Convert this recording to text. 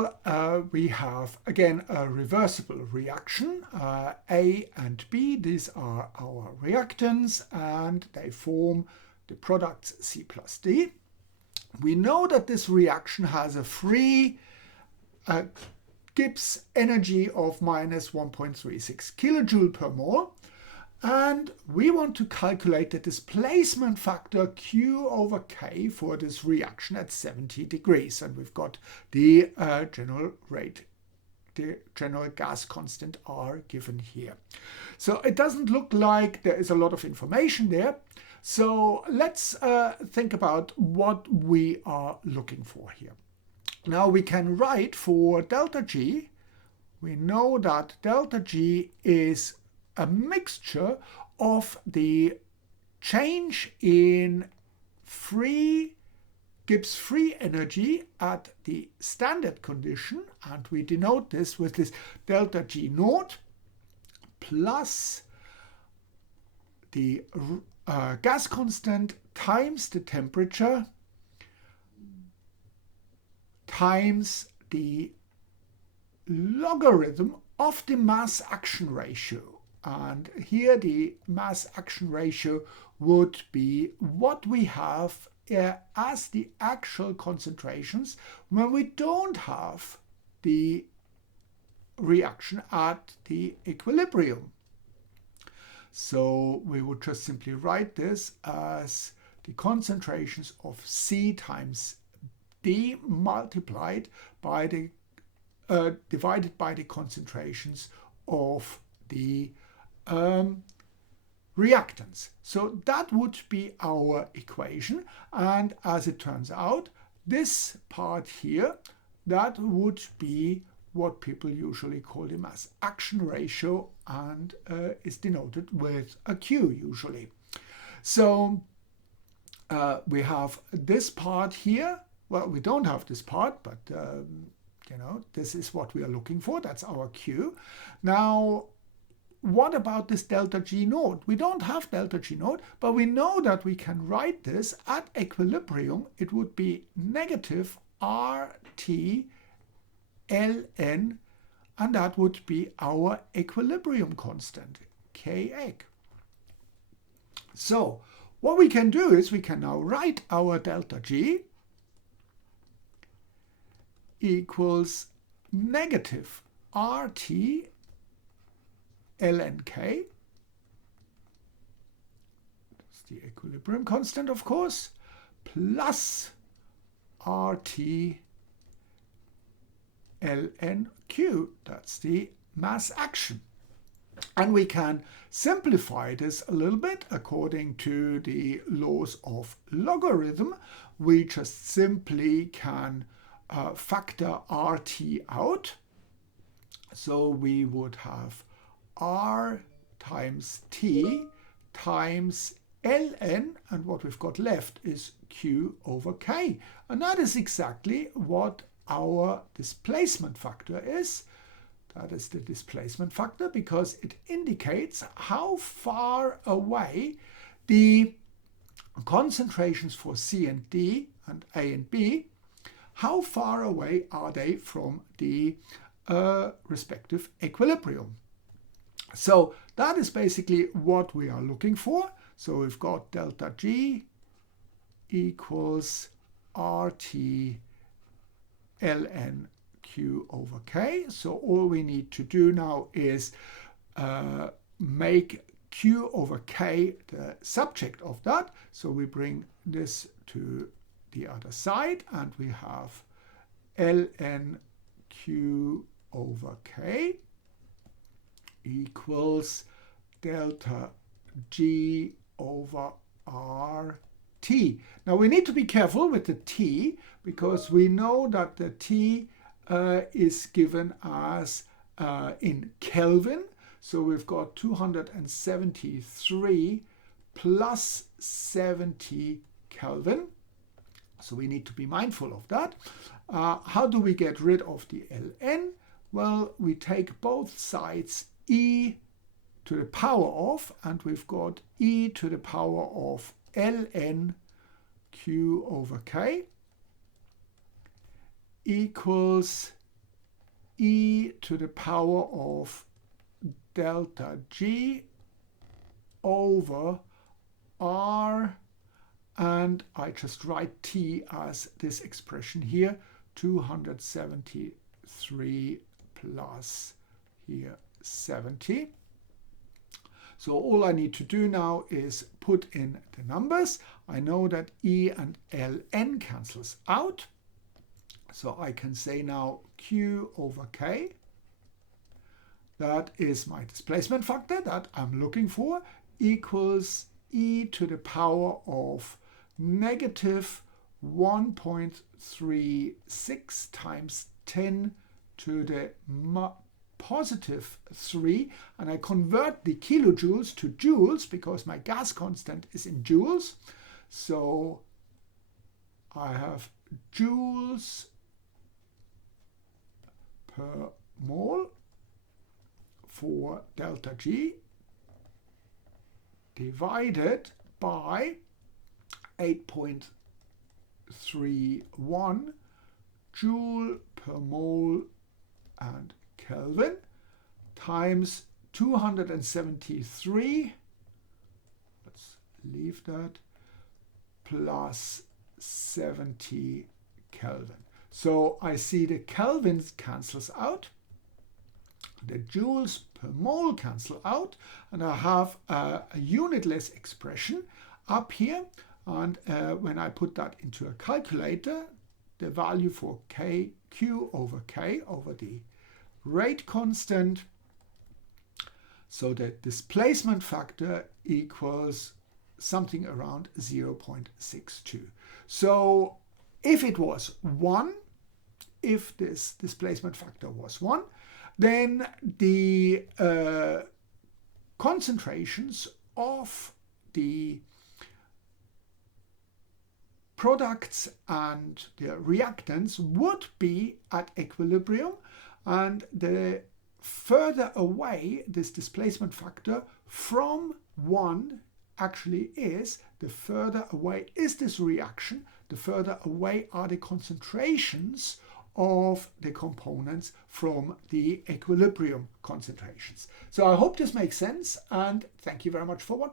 Well, we have again a reversible reaction. A and B, these are our reactants, and they form the products C plus D. We know that this reaction has a free Gibbs energy of minus 1.36 kilojoule per mole. And we want to calculate the displacement factor Q over K for this reaction at 70 degrees. And we've got the general rate, the general gas constant R given here. So it doesn't look like there is a lot of information there. So let's think about what we are looking for here. Now we can write for delta G. We know that delta G is a mixture of the change in Gibbs free energy at the standard condition, and we denote this with this delta G naught plus the gas constant times the temperature times the logarithm of the mass action ratio. And here the mass action ratio would be what we have as the actual concentrations when we don't have the reaction at the equilibrium. So we would just simply write this as the concentrations of C times D multiplied by the divided by the concentrations of the reactants. So that would be our equation, and as it turns out, this part here, that would be what people usually call the mass action ratio, and is denoted with a Q usually. So we have this part here. Well, we don't have this part, but you know, this is what we are looking for. That's our Q. Now, what about this delta G naught? We don't have delta G naught, but we know that we can write this at equilibrium. It would be negative RT ln, and that would be our equilibrium constant, Ka. So what we can do is we can now write our delta G equals negative RT ln K. That's the equilibrium constant, of course, plus RT ln Q. That's the mass action. And we can simplify this a little bit according to the laws of logarithm. We just simply can factor RT out. So we would have R times T times ln, and what we've got left is Q over K. And that is exactly what our displacement factor is. That is the displacement factor because it indicates how far away the concentrations for C and D and A and B, how far away are they from the respective equilibrium. So that is basically what we are looking for. So we've got delta G equals RT ln Q over K. So all we need to do now is make Q over K the subject of that. So we bring this to the other side and we have ln Q over K equals delta G over RT. Now we need to be careful with the T because we know that the T is given as in Kelvin. So we've got 273 plus 70 Kelvin. So we need to be mindful of that. How do we get rid of the ln? Well, we take both sides e to the power of, and we've got e to the power of ln Q over K equals e to the power of delta G over R, and I just write T as this expression here, 273 plus here 70. So all I need to do now is put in the numbers. I know that E and Ln cancels out. So I can say now Q over K. That is my displacement factor that I'm looking for, equals e to the power of negative 1.36 times 10 to the positive 3, and I convert the kilojoules to joules because my gas constant is in joules. So I have joules per mole for delta G divided by 8.31 joule per mole and Kelvin times 273, let's leave that, plus 70 Kelvin. So I see the Kelvins cancels out, the joules per mole cancel out, and I have a unitless expression up here. And when I put that into a calculator, the value for Q over K over the rate constant, so the displacement factor equals something around 0.62. So if it was 1, if this displacement factor was 1, then the concentrations of the products and the reactants would be at equilibrium, and the further away this displacement factor from 1 actually is, the further away is this reaction, the further away are the concentrations of the components from the equilibrium concentrations. So I hope this makes sense, and thank you very much for watching.